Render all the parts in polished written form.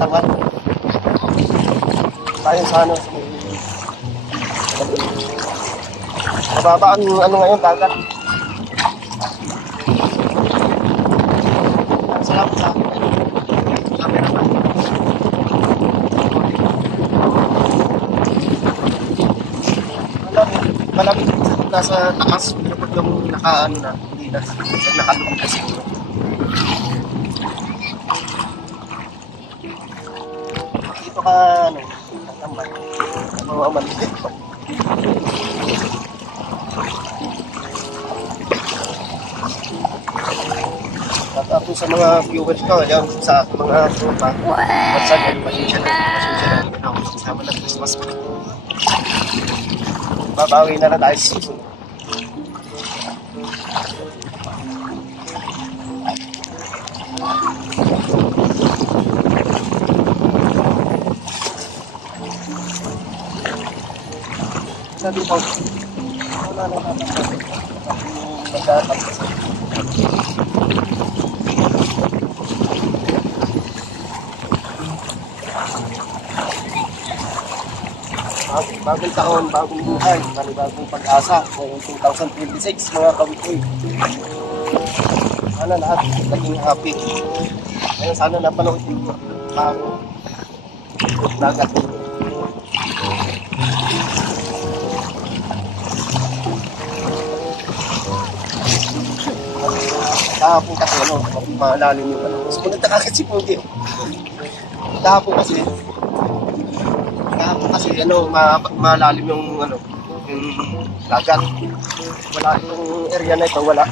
katawan. Tayo sa ano, mababa ang ano ngayon, dagat. Salamat sa camera pa. Malamig nasa taas, pero pag yung nakaano na, hindi na, nakalunod na siguro. Dito ka, ano, tatambay. Mga maliit pa. At ako sa mga viewers ko, yan, sa mga tropa, what's up, pasensya na, sama ng Christmas pa. Babawi na tayo sa susunod. Sabi ko, wala na natin. Magkakap kasi. Bagong taon, bagong buhay, bagong pag-asa ngayong 2026 mga kawikoy. Sana lahat naging happy. Ngayon sana napanood yung tao dagat. Kahapon kasi ano, malalim yung ano. Mas punta kagad si Pugi. Kahapon kasi ano, malalim yung ano, yung dagat. Wala yung area na ito, wala.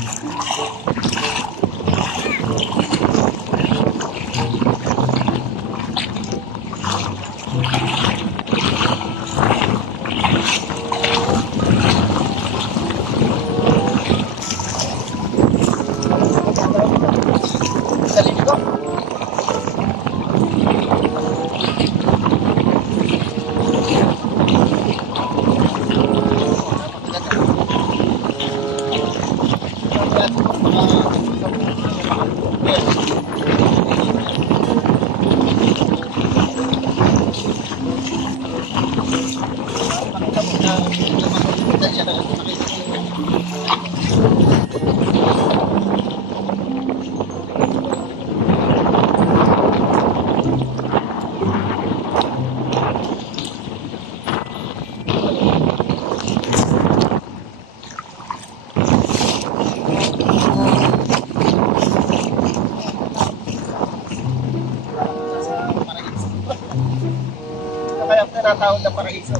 Kaya tinatawag na paraiso.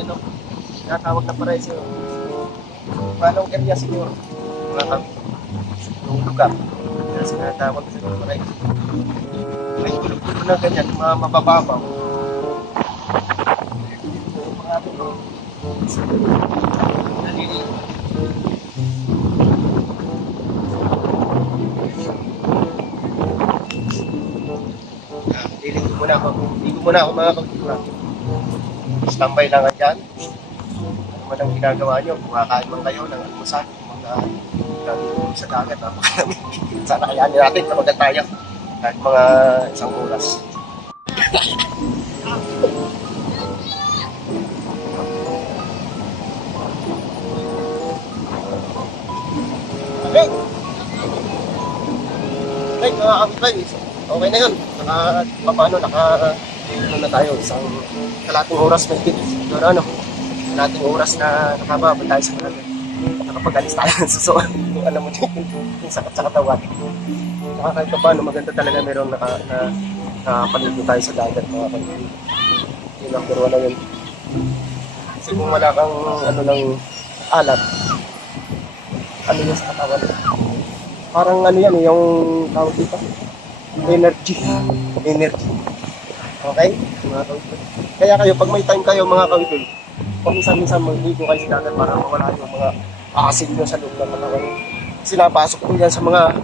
Ano? Tinatawag na paraiso. Paanong area siguro? Mga kami. Yung lugar. Kaya sinatawag na paraiso. May gulo-gulo na ganyan, mga mabababaw. Mga ito. Naliliit. Hindi ko muna ako mga kapitula. Standby lang dyan. Ano man ang ginagawa nyo, kumakain man kayo ng almusal, mga sa dagat. Sana kayanin natin kapag tayo kahit mga isang oras. Okay. Okay, mga kapitula. Okay na yun. Paano ano na tayo, isang kalating oras may kit. Pero ano, kalating oras na nakababa tayo sa kalating. Nakapag-alis tayo ng susuan. Kung alam mo din, yung sakit sa katawan. Kahit pa paano, maganda talaga meron nakapaligo tayo sa dagat mga kapatid. Yung number 1 na yun. Kasi kung wala kang ano lang alat, ano yun sa katawan. Parang ano yan, yung tawag dito. Energy. Okay? Mga kawitol. Kaya kayo, pag may time kayo mga kawitol, paminsan-minsan magligo kayo sa dagat para mawala yung mga asin nyo sa loob ng katawan. Kasi napasok ko yan sa mga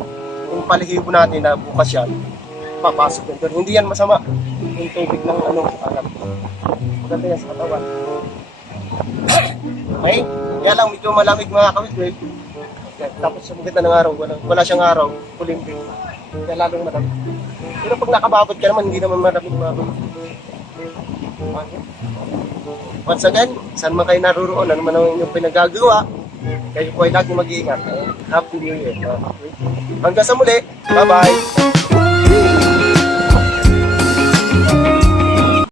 yung palihibo natin na bukas yan, papasok yan doon. Hindi yan masama. Yung tubig ng alam. Maganda yan sa katawan. Okay? Kaya lang medyo malamig mga kawitol. Okay. Tapos sa maganda ng araw, wala siyang araw, kulimlim. Kaya lalong malamig. Pero pag nakababad ka naman, hindi naman maraming mababad. Once again, saan man kayo naroon, ano man ang inyong pinagagawa, kayo po ay lagi mag-iingat. Happy New Year. Hanggang sa muli, bye-bye!